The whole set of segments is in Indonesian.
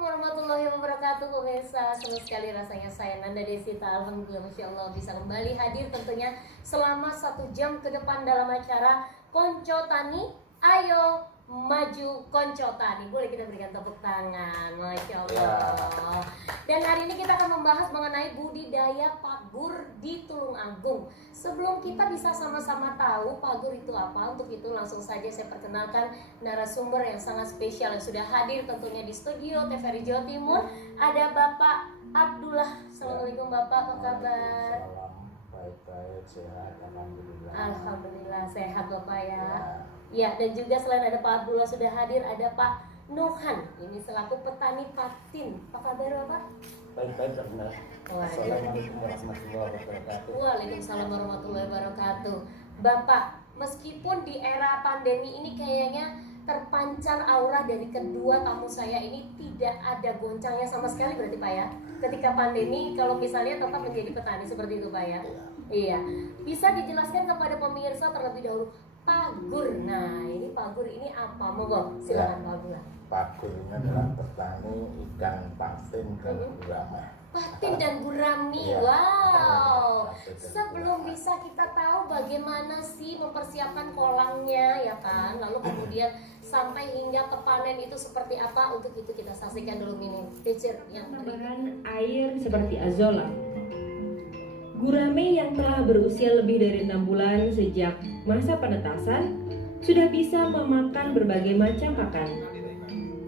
Assalamualaikum warahmatullahi wabarakatuh pemirsa. Senang sekali rasanya saya Nanda Desita, alhamdulillah masya Allah bisa kembali hadir tentunya selama 1 jam ke depan dalam acara Konco Tani. Ayo maju Konco Tani. Boleh kita berikan tepuk tangan, masya Allah. Dan hari ini kita akan membahas mengenai budidaya pagur di Tulungagung. Sebelum kita bisa sama-sama tahu pagur itu apa, untuk itu langsung saja saya perkenalkan narasumber yang sangat spesial yang sudah hadir tentunya di studio TVRI Jawa Timur. Ada Bapak Abdullah. Assalamualaikum Bapak, apa kabar? Baik-baik, sehat, alhamdulillah. Alhamdulillah sehat Bapak ya. Ya, dan juga selain ada Pak Abdullah sudah hadir, ada Pak Nuhan. Ini selaku petani patin. Apa kabar Bapak? Baik-baik, alhamdulillah. Assalamualaikum warahmatullahi wabarakatuh. Waalaikumsalam warahmatullahi wabarakatuh. Bapak, meskipun di era pandemi ini kayaknya terpancar aura dari kedua tamu saya ini tidak ada goncangnya sama sekali berarti Pak ya. Ketika pandemi kalau misalnya tetap menjadi petani seperti itu Pak ya. Iya. Bisa dijelaskan kepada pemirsa terlebih dahulu pagur. Nah, ini pagur ini apa? Monggo, silakan Pak Abdullah. Pagur ini adalah petani ikan patin dan gurame. Patin dan gurami. Ya. Wow. Patin dan Sebelum gurame. bisa kita tahu bagaimana sih mempersiapkan kolamnya ya kan, lalu kemudian sampai hingga ke panen itu seperti apa, untuk itu kita saksikan dulu mini picture yang berikut. Penambahan air seperti azolla. Gurame yang telah berusia lebih dari 6 bulan sejak masa penetasan sudah bisa memakan berbagai macam pakan.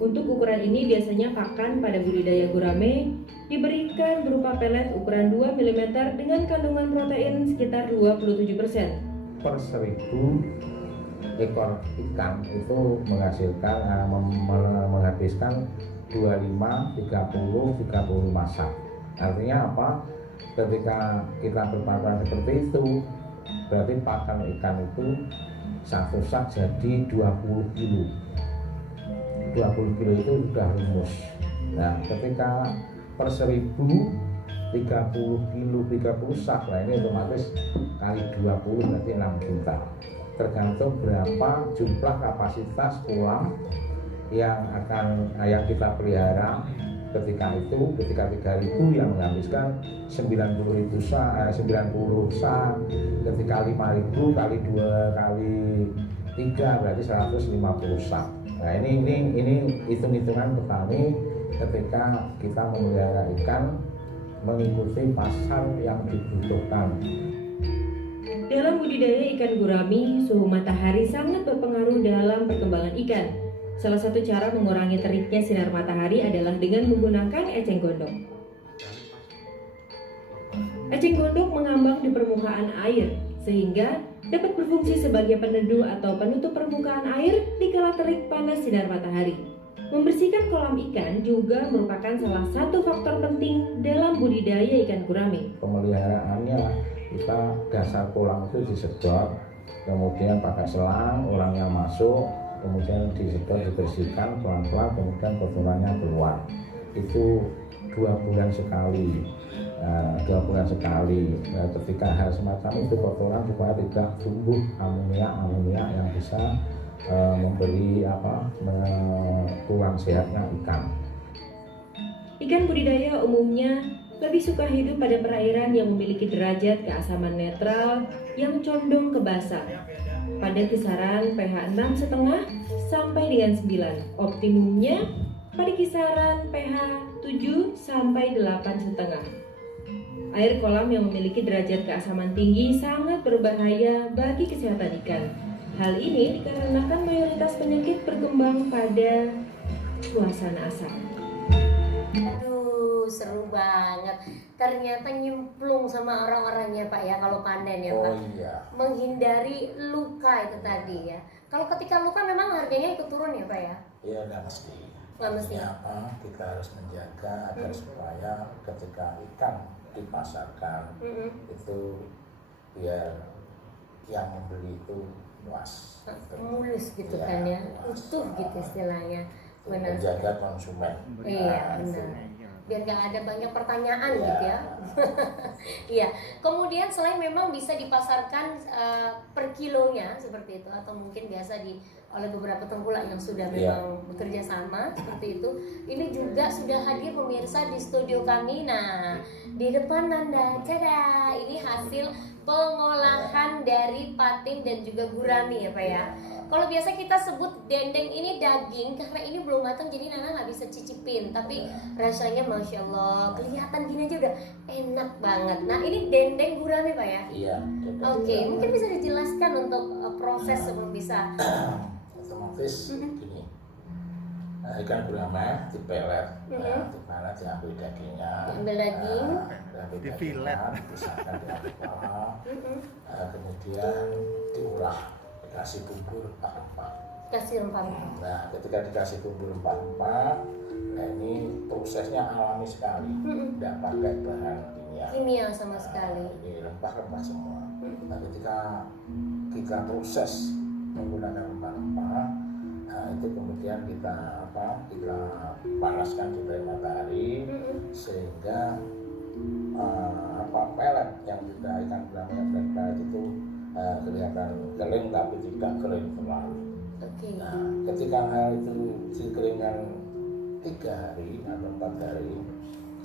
Untuk ukuran ini biasanya pakan pada budidaya gurame diberikan berupa pelet ukuran 2 mm dengan kandungan protein sekitar 27%. Per 1000 ekor ikan itu menghasilkan menghabiskan 25, 30 masak. Artinya apa? Ketika kita berpakan seperti itu, berarti pakan ikan itu satu sak jadi 20 kilo. 20 kilo itu sudah rumus. Nah, ketika per 1000 30 kilo 30 sak, nah ini otomatis kali 20 berarti 6 juta. Tergantung berapa jumlah kapasitas kolam yang kita pelihara. Ketika 3000 yang menghabiskan 90 sak, ketika 5000 kali 2 kali 3 berarti 150 sak. Nah ini hitung-hitungan petani ketika kita memelihara ikan mengikuti pasar yang dibutuhkan. Dalam budidaya ikan gurami, suhu matahari sangat berpengaruh dalam perkembangan ikan. Salah satu cara mengurangi teriknya sinar matahari adalah dengan menggunakan eceng gondok. Eceng gondok mengambang di permukaan air, sehingga dapat berfungsi sebagai peneduh atau penutup permukaan air di kala terik panas sinar matahari. Membersihkan kolam ikan juga merupakan salah satu faktor penting dalam budidaya ikan gurame. Pemeliharaannya kita dasar kolam itu disedot, kemudian pakai selang, orangnya masuk, kemudian disedot, dibersihkan pelan-pelan, kemudian kotorannya keluar. Itu 2 bulan sekali. 2 bulan sekali. Nah, ketika hal semacam itu kotoran supaya tidak tumbuh amonia yang bisa memberi kurang sehatnya ikan. Ikan budidaya umumnya lebih suka hidup pada perairan yang memiliki derajat keasaman netral yang condong ke basa, pada kisaran pH 6,5 sampai dengan 9. Optimumnya pada kisaran pH 7 sampai 8,5. Air kolam yang memiliki derajat keasaman tinggi sangat berbahaya bagi kesehatan ikan. Hal ini dikarenakan mayoritas penyakit berkembang pada suasana asam. Aduh, seru banget. Ternyata nyemplung sama orang-orangnya Pak ya kalau panen ya Pak. Oh iya. Menghindari luka itu tadi ya. Kalau ketika luka memang harganya ikut turun ya Pak ya? Iya, nggak mesti. Nggak mesti. Artinya apa? Kita harus menjaga agar supaya ketika ikan dipasarkan itu biar yang membeli itu puas. Mulus gitu Ya, kan ya, puas. utuh gitu istilahnya. Benar. Menjaga konsumen. Iya benar. biar nggak ada banyak pertanyaan gitu ya. Iya. Kemudian selain memang bisa dipasarkan per kilonya seperti itu, atau mungkin biasa oleh beberapa tengkulak yang sudah memang bekerja sama seperti itu. Ini juga sudah hadir pemirsa di studio kami. Nah, di depan Anda, tada, ini hasil pengolahan dari patin dan juga gurami ya Pak ya. Kalau biasa kita sebut dendeng ini daging, karena ini belum matang jadi Nana nggak bisa cicipin. Tapi rasanya Masya Allah, kelihatan gini aja udah enak banget. Nah ini dendeng gurame Pak ya? Iya. Oke, mungkin bisa dijelaskan untuk proses sebelum bisa. Otomatis gini, ikan gurame dipelet, dipelet diambil dagingnya. Diambil daging. Difilet. Dipisahkan dari kepala. Kemudian diolah. Dikasih bumbu rempah-rempah. Kasih rempah. Nah, ketika dikasih bumbu rempah-rempah, nah ini prosesnya alami sekali, tidak pakai bahan kimia sama sekali. Ini rempah-rempah semua. Nah, ketika kita proses menggunakan rempah-rempah, nah itu kemudian kita panaskan di terik matahari sehingga pelet yang sudah ikan gurame yang pelet itu kelihatan kering tapi tidak kering terlalu. Nah, ketika hal itu dikeringkan 3 hari atau 4 hari,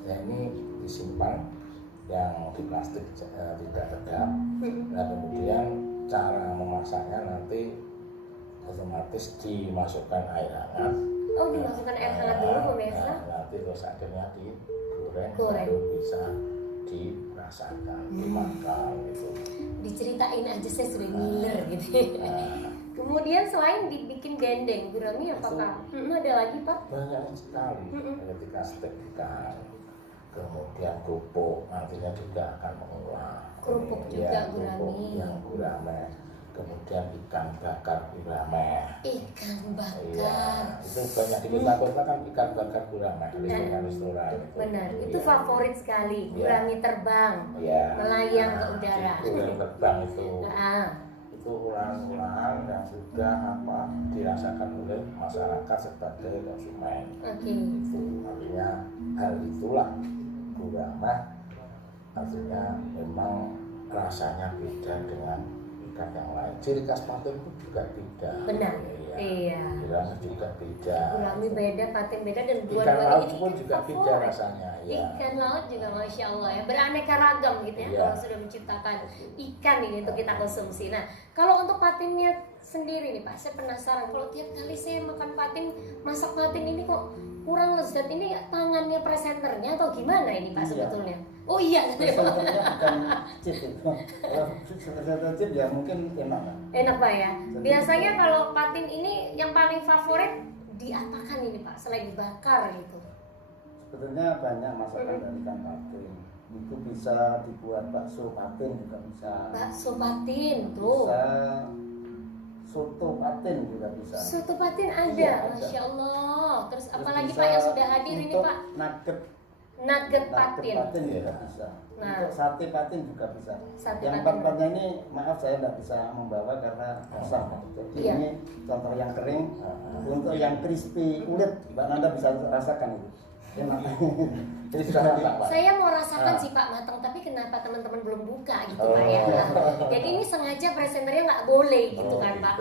ya ini disimpan yang di plastik tidak tegap. Nah, kemudian cara memasaknya nanti otomatis dimasukkan air hangat. Oh, dimasukkan air hangat dulu pemirsa. Nanti terus akhirnya digoreng baru bisa dirasakan, dimakan gitu. Diceritain aja saya sudah ngiler gitu. Kemudian selain dibikin dendeng gurami apakah ada lagi Pak? Banyak sekali. Ketika stek ikan, kemudian kerupuk nantinya juga akan mengolah. Kerupuk juga gurami. Yang gurame. Kemudian ikan bakar gurame. Ikan bakar. Iya, itu banyak di kota-kota kan ikan bakar gurame. Restoran. Benar, itu favorit sekali. Gurami terbang, melayang ke udara. Itu yang terbang itu. Itu olahan-olahan yang sudah dirasakan oleh masyarakat sebagai konsumen. Itu artinya hal itulah gurame. Artinya memang rasanya beda dengan ikan yang lain. Ciri khas patin itu juga beda. Benar. Iya. Gurame juga beda. Gurame beda, patin beda, dan Ikan dua-duanya laut ini pun juga beda rasanya. Ya. Ikan laut juga Masya Allah ya, beraneka ragam gitu ya. Kalau sudah menciptakan ikan ini untuk kita konsumsi. Nah, kalau untuk patinnya sendiri nih Pak, saya penasaran. Kalau tiap kali saya makan patin, masak patin ini kok kurang lezat. Ini tangannya presenternya atau gimana ini Pak sebetulnya? Oh iya, presenternya bukan chip itu. Kalau presenter chip ya mungkin enak. Enak Pak ya. Biasanya kalau patin ini yang paling favorit diapakan ini Pak selain dibakar gitu? Sebetulnya banyak masakan dari ikan patin. Itu bisa dibuat bakso patin juga bisa. Bakso patin tuh. Bisa soto patin juga bisa. Soto patin ada, Iya, Masya Allah. Terus apalagi bisa Pak yang sudah hadir ini Pak? Nugget patin. Patin juga bisa. Nah. Untuk sate patin juga bisa. Sate yang patin. part-partnya ini maaf saya tidak bisa membawa karena basah. Jadi ini contoh yang kering. Untuk yang crispy kulit, Mbak Nanda bisa rasakan itu. Enak. Jadi sudah matang, Pak. Saya mau rasakan sih Pak matang, tapi kenapa teman-teman belum buka gitu Pak ya? Jadi ini sengaja presenternya nggak boleh gitu kan Pak.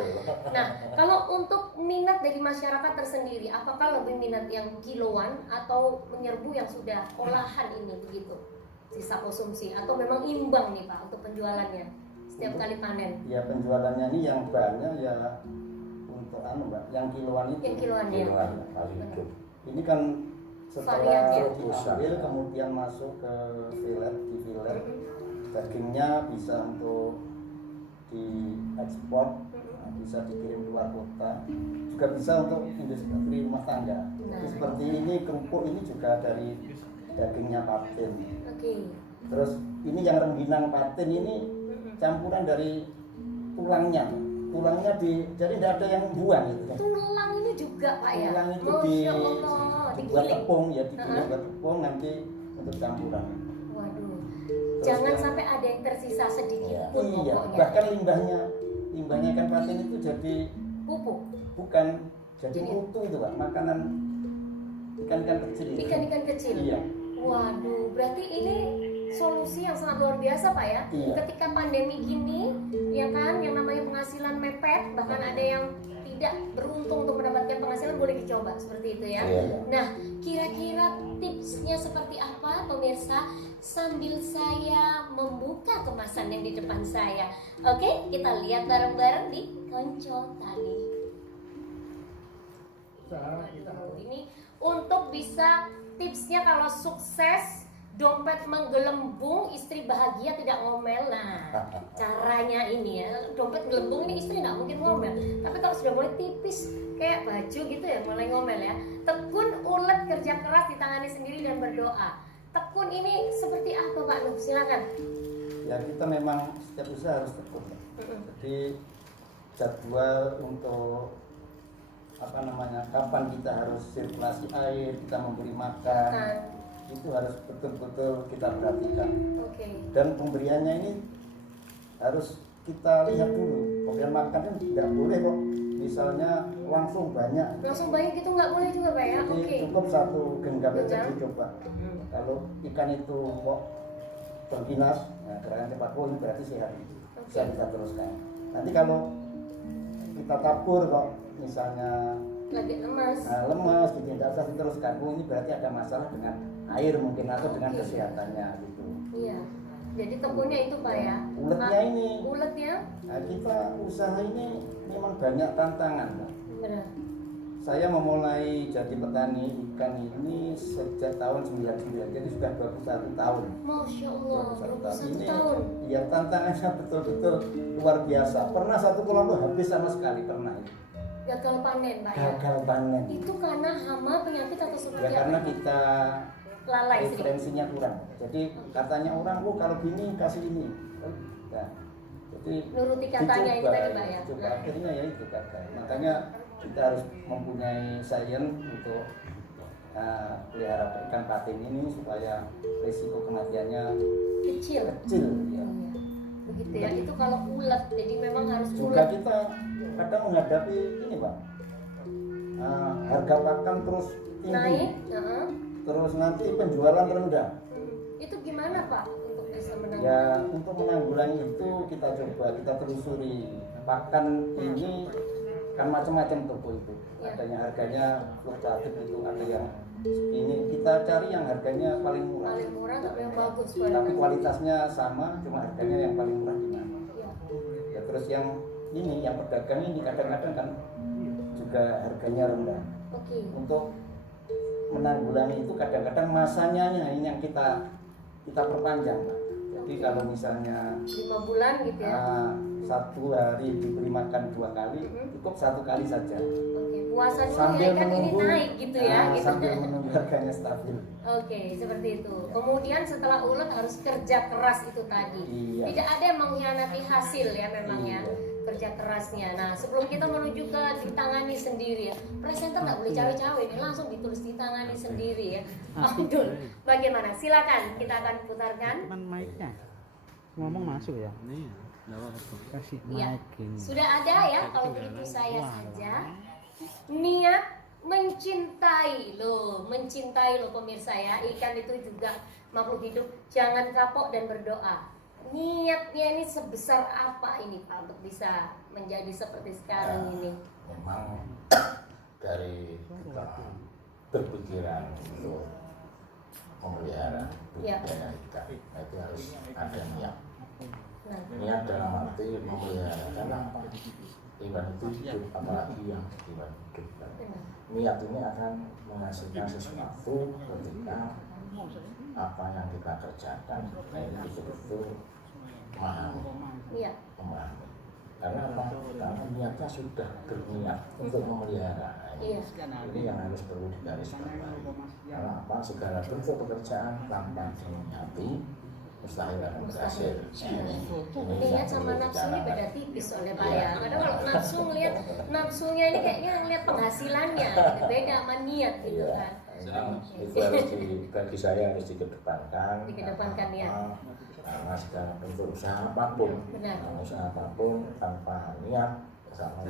Nah, kalau untuk minat dari masyarakat tersendiri, apakah lebih minat yang kiloan atau menyerbu yang sudah olahan ini begitu? Sisa konsumsi atau memang imbang nih Pak untuk penjualannya setiap kali panen? Ya penjualannya ini yang banyak ya untuk Mbak, yang kiloan itu. Yang kiloan ya. Ini kan setelah Variannya. diambil kemudian masuk ke filet, dagingnya bisa untuk diekspor, bisa dikirim luar kota, juga bisa untuk industri rumah tangga. Jadi seperti ini kerupuk ini juga dari dagingnya patin. Terus ini yang rengginang patin ini campuran dari tulangnya jadi tidak ada yang buang gitu. Tulang ini juga Pak ya. Tulang itu dibuat tepung ya, dibuat tepung nanti untuk campuran. Waduh. Jangan sampai ada yang tersisa sedikit pun pokoknya. Bahkan limbahnya ikan patin itu jadi pupuk. Bukan jadi mutu itu Pak, makanan ikan-ikan kecil. Ikan-ikan kecil. Iya. Waduh, berarti ini solusi yang sangat luar biasa Pak ya. Iya. Ketika pandemi gini, ya kan, yang namanya penghasilan mepet, bahkan ada yang tidak beruntung untuk mendapatkan penghasilan, boleh dicoba seperti itu ya. Iya. Nah, kira-kira tipsnya seperti apa pemirsa? Sambil saya membuka kemasan yang di depan saya. Oke, kita lihat bareng-bareng di Konco Tani. Ini untuk bisa tipsnya kalau sukses, dompet menggelembung, istri bahagia tidak ngomel. Nah, caranya ini ya, dompet gelembung ini istri nggak mungkin ngomel. Tapi kalau sudah mulai tipis kayak baju gitu ya, mulai ngomel ya. Tekun, ulet, kerja keras, ditangani sendiri dan berdoa. Tekun ini seperti apa Pak Nuh? Silakan. Ya kita memang setiap usaha harus tekun. Jadi jadwal untuk kapan kita harus sirkulasi air, kita memberi makan, itu harus betul-betul kita perhatikan. Dan pemberiannya ini harus kita lihat dulu. Pemberian makan kan tidak boleh kok misalnya langsung banyak Gitu nggak boleh juga Pak ya. Jadi cukup satu genggam aja dicoba. Kalau ikan itu kok terbinas, nah gerakan cepat ini berarti sehat, bisa kita teruskan. Nanti kalau kita tabur kok misalnya lagi lemas, lemas gitu, tidak usah diteruskan. Ini berarti ada masalah dengan air mungkin atau dengan kesehatannya gitu. Iya. Jadi tekunnya itu Pak ya. Uletnya ini. Uletnya? Nah, kita usaha ini memang banyak tantangan. Benar. Saya memulai jadi petani ikan ini sejak tahun 99, jadi sudah 21 tahun. Masya Allah, 21 ini, tahun. Iya, tantangannya betul-betul luar biasa. Pernah satu kolam tuh habis sama sekali, pernah. Gagal panen Pak ya? Gagal panen. Itu karena hama, penyakit atau seperti Ya apa? karena kita lalai referensinya kurang. Jadi katanya orang, kalau gini kasih ini. Nah, jadi nuruti katanya ini tadi Pak ya? Coba akhirnya ya itu gagal. Makanya kita harus mempunyai sains untuk pelihara ikan patin ini supaya risiko kematiannya kecil ya. Iya. Begitu ya, itu kalau ulet, jadi memang harus juga ulet. kita kadang menghadapi ini Pak, harga pakan terus tinggi naik, terus nanti penjualan rendah. Itu gimana Pak untuk bisa menanggulangi? Ya untuk menanggulangi itu kita telusuri pakan ini kan macam-macam toko itu, adanya harganya fluktuatif itu, ada yang ini kita cari yang harganya paling murah tapi yang bagus tapi kualitasnya sama, cuma harganya yang paling murah di mana ya. Terus yang ini yang pedagang ini kadang-kadang kan juga harganya rendah. Untuk menanggulangi itu kadang-kadang masanya ini yang kita perpanjang Pak. Jadi kalau misalnya 5 bulan gitu ya, 1 hari diberi makan 2 kali, cukup 1 kali saja. Puasa dulu Sambil ya kan ini menunggu, naik gitu ya. Gitu. Sambil menunggu harganya stabil. Seperti itu. Kemudian setelah ulet harus kerja keras itu tadi. Iya. Tidak ada yang mengkhianati hasil ya memang ya. Kerja kerasnya. Nah sebelum kita menuju ke ditangani sendiri ya, presenter nggak boleh cawe-cawe nih, langsung ditulis ditangani sendiri ya. Abdul, bagaimana? Silakan kita akan putarkan. Cuman mic-nya ngomong masuk ya. Kasih mic ini. Sudah ada ya, kalau begitu saya saja. Niat mencintai loh pemirsa ya, ikan itu juga makhluk hidup, jangan kapok dan berdoa. Niatnya ini sebesar apa ini Pak untuk bisa menjadi seperti sekarang ini? Memang dari kita berpikiran untuk memelihara budidaya ikan, itu harus ada niat. Niat dalam arti memelihara, karena apa? Ikan itu hidup, apalagi yang ikan hidup. Niat ini akan menghasilkan sesuatu ketika apa yang kita kerjakan, ini betul-betul memahami. Karena apa? Karena niatnya sudah berniat untuk memelihara. Ini yang harus perlu digarisbawahi. Karena apa? Segala bentuk pekerjaan tanpa diniati mustahil akan berhasil. Niat sama nafsu ini beda tipis oleh Pak ya. Karena kalau nafsu ngelihat nafsunya ini kayaknya ngelihat penghasilannya, gitu. Beda sama niat gitu kan. Itu harus bagi saya harus dikedepankan. Niat. Karena segala bentuk usaha apapun tanpa niat sama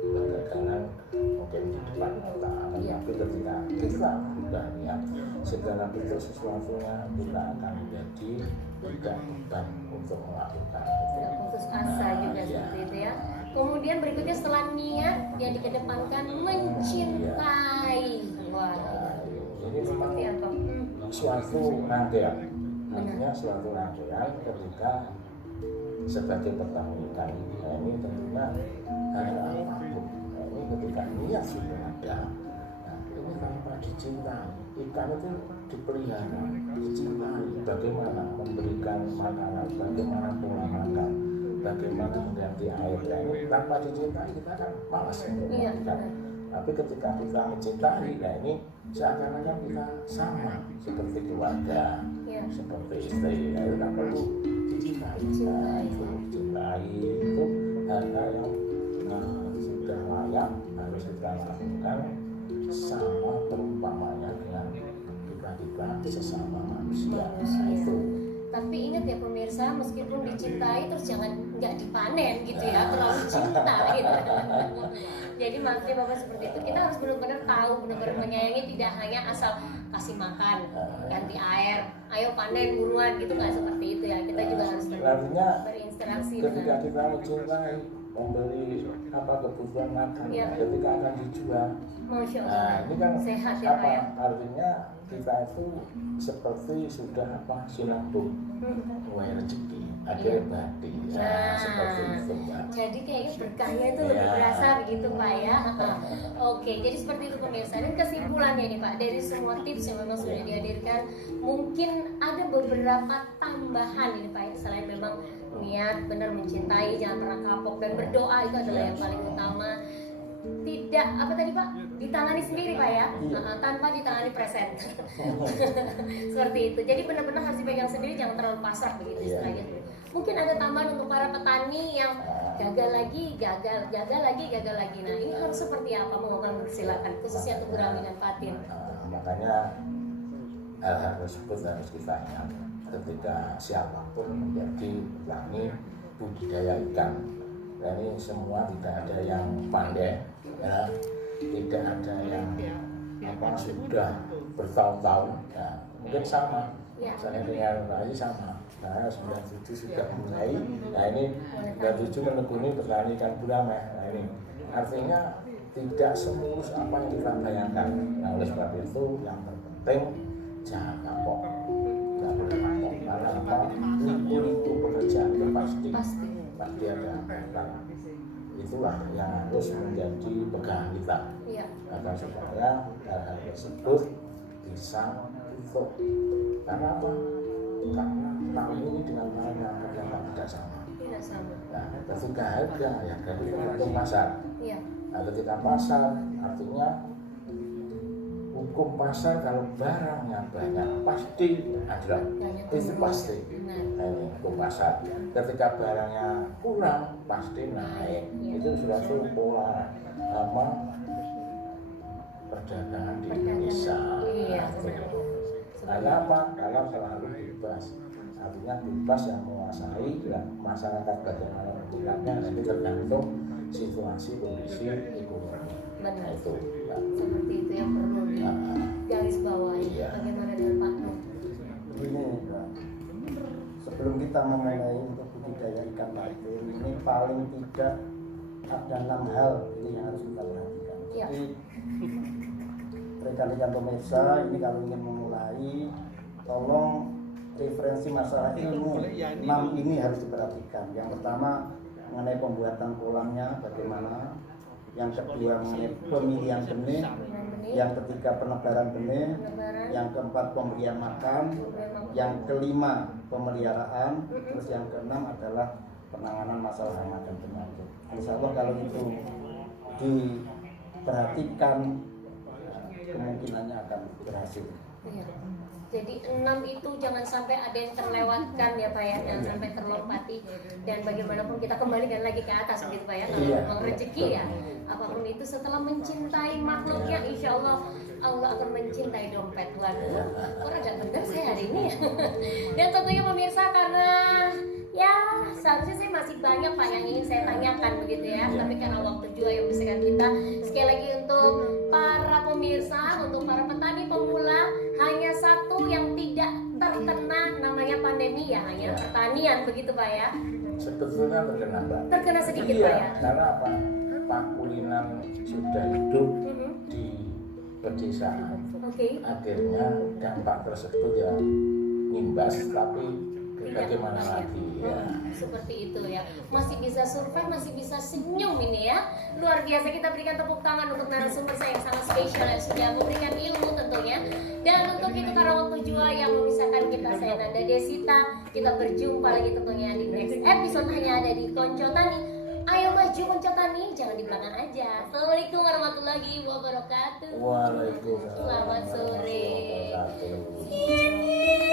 kegagalan mungkin di depan mata, tapi ketika kita sudah niat segala bentuk sesuatunya kita akan menjadi tidak beban untuk melakukan. Tidak putus asa juga seperti itu ya. Kemudian berikutnya setelah niat yang dikedepankan mencintai. Wah, ini seperti apa? Suatu rangkaian, artinya suatu rangkaian ketika sebagai pertanyaan ini tentunya ada apapun. Ini ketika niat sudah ada, nah, ini tanpa dicintai, ikan itu dipelihara, dicintai. Bagaimana memberikan makanan, bagaimana pola makan, bagaimana mengganti air. Nah, ini tanpa dicintai kita kan malas untuk melakukan. Tapi ketika kita mencintai, nah ini seakan-akan kita sama seperti keluarga, seperti istri. Nah, itu tak perlu dicintai. Nah, itu dicintai itu hal-hal yang sudah layak harus kita lakukan, sama perumpamannya dengan kita sesama manusia. Nah, itu. Tapi ingat ya pemirsa, meskipun dicintai terus jangan nggak dipanen gitu ya, terlalu cinta gitu. Jadi maksudnya Bapak seperti itu, kita harus benar-benar tahu, benar-benar menyayangi, tidak hanya asal kasih makan, ganti air, ayo panen buruan gitu, nggak seperti itu ya. Kita juga harus berinteraksi. Ketika kita mencintai, membeli apa kebutuhan makan, ketika akan dijual, Masya Allah. nah ini kan sehat ya apa Pak ya? artinya kita itu seperti sudah apa sinabung mulai rezeki akhir badi, seperti itu Pak. Jadi kayaknya berkahnya itu lebih berasa begitu Pak ya. Oke, jadi seperti itu pemirsa. Dan kesimpulannya nih Pak, dari semua tips yang memang sudah dihadirkan, mungkin ada beberapa tambahan ini Pak, selain memang niat benar mencintai, jangan pernah kapok, dan berdoa itu adalah yang paling utama. Tidak apa tadi Pak, ditangani sendiri Pak ya, tanpa ditangani presenter. Seperti itu. Jadi benar-benar harus dipegang sendiri, jangan terlalu pasrah begitu istilahnya. Mungkin ada tambahan untuk para petani yang gagal lagi. Nah ini harus seperti apa? Mohon silakan, khususnya untuk Gurami dan Patin. Makanya hal-hal tersebut harus kita ingat ketika siapapun menjadi petani budidaya ikan. Nah, ini semua tidak ada yang pandai, ya, tidak ada yang apa sudah bertahun-tahun. Ya, mungkin sama, saya dengan Rai sama. Nah, 97 sudah mulai. Nah ini 97 menekuni petani ikan gurame. Nah ini artinya tidak semulus apa yang kita bayangkan. Nah oleh sebab itu yang terpenting jangan kapok. Tidak boleh kapok. Karena apa? Liku-liku pekerjaan itu pasti ada. Nah, itulah yang harus menjadi pegangan kita. Agar supaya hal-hal tersebut bisa tutup. Karena apa? Karena tahun ini dengan tahun yang akan tidak sama. Nah, ketika harga ya dari tergantung pasar. Nah, ketika pasar artinya hukum pasar, kalau barangnya banyak pasti ada, itu pasti. Nah, ini hukum pasar. Ketika barangnya kurang pasti naik. Itu sudah pola apa perdagangan di Indonesia. Karena apa? Karena selalu bebas. Artinya bebas yang menguasai dan masyarakat bagaimana berpikirnya, itu tergantung situasi kondisi ekonomi. Benar. Itu. Ya. Seperti itu yang perlu garis bawahi. Bagaimana dengan Pak Nur? Ini sebelum kita memulai untuk budidaya ikan patin, ini paling tidak ada 6 hal ini yang harus kita perhatikan. Jadi rekan-rekan pemirsa, ini kalau ingin memulai, tolong referensi masalah ilmu 6 ini harus diperhatikan. Yang pertama mengenai pembuatan kolangnya bagaimana, yang kedua mengenai pemilihan benih, yang ketiga penebaran benih, yang keempat pemberian makan, yang kelima pemeliharaan, terus yang keenam adalah penanganan masalah hama dan penyakit. Insya Allah kalau itu diperhatikan, kemungkinannya akan berhasil. Jadi 6 itu jangan sampai ada yang terlewatkan ya Pak ya, jangan sampai terlompati, dan bagaimanapun kita kembalikan lagi ke atas begitu Pak ya, kalau memang rezeki ya, apapun itu setelah mencintai makhluknya, insya Allah Allah akan mencintai dompet. Waduh, kok agak benar saya hari ini ya. Dan tentunya pemirsa, karena Ya, seharusnya saya masih banyak Pak yang ingin saya tanyakan begitu ya. Tapi karena waktu juga yang membisikkan kita. Sekali lagi untuk para pemirsa, untuk para petani pemula, hanya satu yang tidak terkena namanya pandemi ya, hanya pertanian begitu Pak ya. Sebetulnya terkena Mbak. Terkena sedikit Iya, Pak ya. karena apa? Pakulinan sudah hidup di pedesaan. Oke. Akhirnya dampak tersebut ya imbas, tapi bagaimana lagi ya. Seperti itu ya, masih bisa survive, masih bisa senyum ini ya. Luar biasa, kita berikan tepuk tangan untuk narasumber saya yang sangat spesial yang sudah memberikan ilmu tentunya. Dan untuk itu karena waktu juga yang memisahkan kita, saya Nanda Desita. Kita berjumpa lagi tentunya di next episode hanya ada di Konco Tani. Ayo maju Konco Tani, jangan di belakang aja. Assalamualaikum warahmatullahi wabarakatuh. Waalaikumsalam. Selamat sore. warahmatullahi wabarakatuh.